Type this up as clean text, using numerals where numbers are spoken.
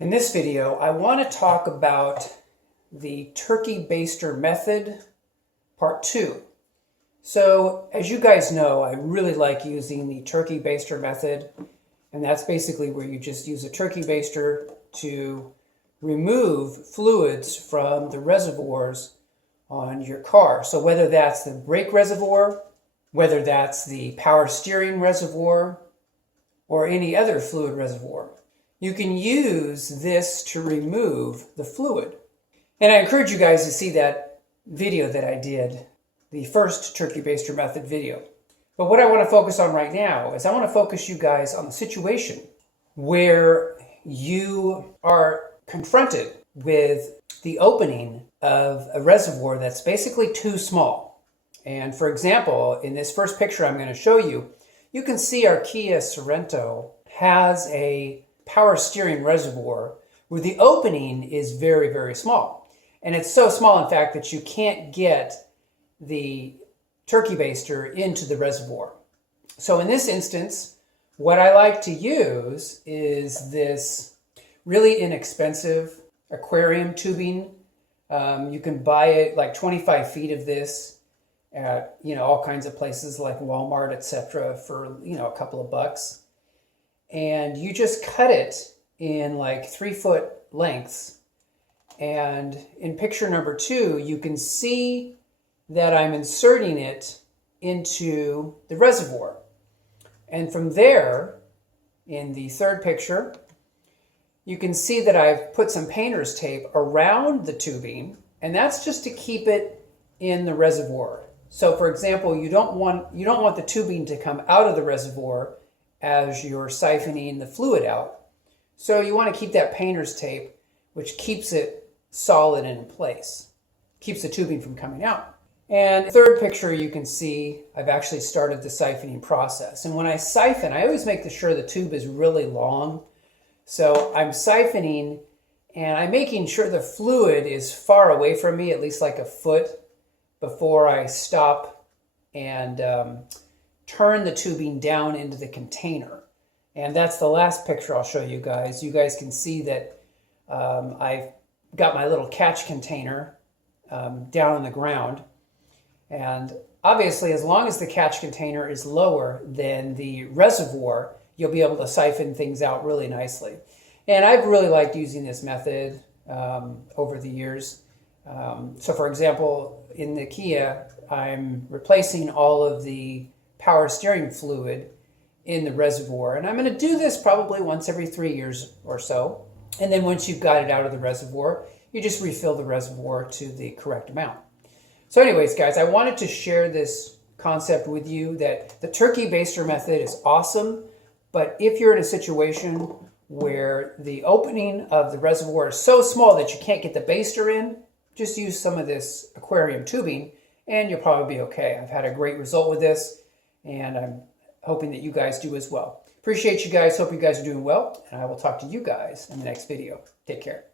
In this video, I want to talk about the turkey baster method, part 2. So, as you guys know, I really like using the turkey baster method, and that's basically where you just use a turkey baster to remove fluids from the reservoirs on your car. So whether that's the brake reservoir, whether that's the power steering reservoir, or any other fluid reservoir, you can use this to remove the fluid. And I encourage you guys to see that video that I did, the first turkey baster method video. But what I want to focus on right now is I want to focus you guys on the situation where you are confronted with the opening of a reservoir that's basically too small. And for example, in this first picture I'm going to show you, you can see our Kia Sorento has a power steering reservoir where the opening is very, very small. And it's so small, in fact, that you can't get the turkey baster into the reservoir. So in this instance, what I like to use is this really inexpensive aquarium tubing. You can buy it like 25 feet of this at all kinds of places like Walmart, etc. for a couple of bucks. And you just cut it in like 3-foot lengths. And in picture number 2, you can see that I'm inserting it into the reservoir. And from there, in the third picture, you can see that I've put some painter's tape around the tubing, and that's just to keep it in the reservoir. So for example, you don't want the tubing to come out of the reservoir as you're siphoning the fluid out. So you want to keep that painter's tape, which keeps it solid and in place, keeps the tubing from coming out. And third picture, you can see I've actually started the siphoning process. And when I siphon, I always make sure the tube is really long. So I'm siphoning and I'm making sure the fluid is far away from me, at least like a foot, before I stop and turn the tubing down into the container. And that's the last picture I'll show you guys. You guys can see that I've got my little catch container down on the ground. And obviously, as long as the catch container is lower than the reservoir, you'll be able to siphon things out really nicely. And I've really liked using this method over the years. So for example, in the Kia, I'm replacing all of the power steering fluid in the reservoir. And I'm going to do this probably once every 3 years or so. And then once you've got it out of the reservoir, you just refill the reservoir to the correct amount. So anyways, guys, I wanted to share this concept with you that the turkey baster method is awesome. But if you're in a situation where the opening of the reservoir is so small that you can't get the baster in, just use some of this aquarium tubing and you'll probably be okay. I've had a great result with this, and I'm hoping that you guys do as well. Appreciate you guys. Hope you guys are doing well, and I will talk to you guys in the next video. Take care.